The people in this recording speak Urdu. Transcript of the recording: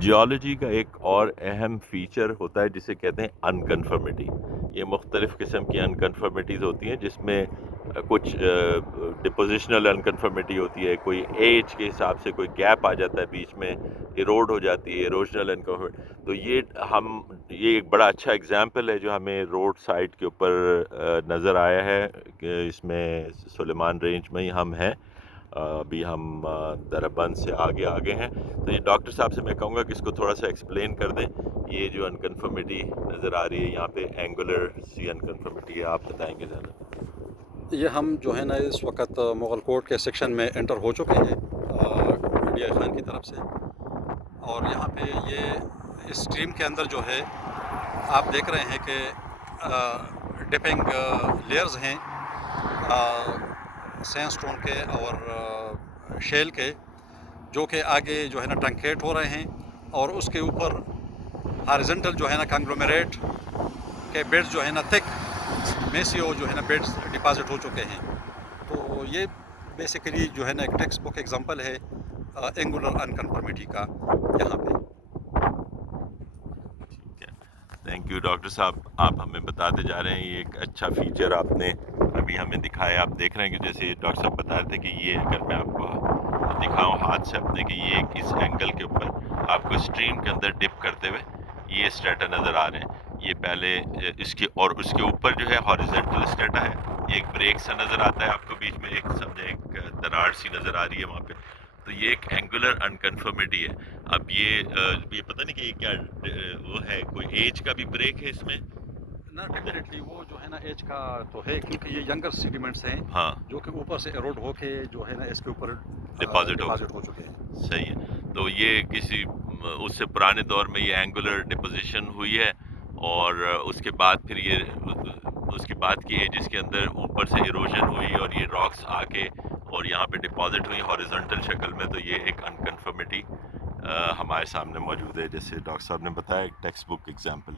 جیولوجی کا ایک اور اہم فیچر ہوتا ہے جسے کہتے ہیں انکنفرمٹی. یہ مختلف قسم کی انکنفرمٹیز ہوتی ہیں جس میں کچھ ڈپوزیشنل انکنفرمٹی ہوتی ہے, کوئی ایج کے حساب سے کوئی گیپ آ جاتا ہے بیچ میں, ایروڈ ہو جاتی ہے, ایروجنل انکنفرمٹی. تو یہ ایک بڑا اچھا اگزامپل ہے جو ہمیں روڈ سائڈ کے اوپر نظر آیا ہے کہ اس میں سلیمان رینج میں ہی ہم ہیں. ابھی ہم دربند سے آگے ہیں. تو یہ ڈاکٹر صاحب سے میں کہوں گا کہ اس کو تھوڑا سا ایکسپلین کر دیں. یہ جو انکنفرمٹی نظر آ رہی ہے یہاں پہ اینگولر سی انکنفرمٹی ہے, آپ بتائیں گے ذرا. یہ ہم جو ہے نا اس وقت مغل کوٹ کے سیکشن میں انٹر ہو چکے ہیں انڈیا خان کی طرف سے, اور یہاں پہ یہ اس اسٹریم کے اندر جو ہے آپ دیکھ رہے ہیں کہ ڈپنگ لیئرز ہیں سینڈ اسٹون کے اور شیل کے, جو کہ آگے جو ہے نا ٹرنکیٹ ہو رہے ہیں, اور اس کے اوپر ہارزنٹل جو ہے نا کنگلومیریٹ کے بیڈز جو ہے نا تھک میسیو جو ہے نا بیڈز ڈپازٹ ہو چکے ہیں. تو یہ بیسیکلی جو ہے نا ایک ٹیکسٹ بک ایگزامپل ہے اینگولر انکنفرمٹی کا یہاں پہ. تھینک یو ڈاکٹر صاحب, آپ ہمیں بتاتے جا رہے ہیں. یہ ایک اچھا فیچر آپ نے ابھی ہمیں دکھایا. آپ دیکھ رہے ہیں کہ جیسے ڈاکٹر صاحب بتا رہے تھے کہ یہ اگر میں آپ کو دکھاؤں ہاتھ سے اپنے کہ یہ اس اینگل کے اوپر آپ کو اسٹریم کے اندر ڈپ کرتے ہوئے یہ اسٹیٹا نظر آ رہے ہیں. یہ پہلے اس کے اور اس کے اوپر جو ہے ہاریزنٹل اسٹیٹا ہے. ایک بریک سا نظر آتا ہے آپ کو بیچ میں, ایک سمجھے ایک دراڑ سی نظر آ رہی ہے وہاں پہ. تو یہ ایک اینگولر انکنفرمٹی ہے. اب یہ پتہ نہیں کہ یہ کیا وہ ہے, کوئی ایج کا بھی بریک ہے اس میں. نا ڈیفینیٹلی وہ جو ہے نا ایج کا تو ہے, کیونکہ یہ ینگر سیڈیمنٹس ہیں ہاں, جو کہ اوپر سے ایروڈ ہو کے جو ہے نا اس کے اوپر ڈپازٹ ہو چکے ہیں. صحیح ہے. تو یہ کسی اس سے پرانے دور میں یہ اینگولر ڈپوزیشن ہوئی ہے, اور اس کے بعد پھر یہ اس کے بعد کی ایجز کے اندر اوپر سے ایروژن ہوئی اور یہ راکس آ کے اور یہاں پہ ڈپازٹ ہوئی ہاریزونٹل شکل میں. تو یہ ایک انکنفرمٹی ہمارے سامنے موجود ہے, جیسے ڈاکٹر صاحب نے بتایا, ایک ٹیکسٹ بک ایگزامپل.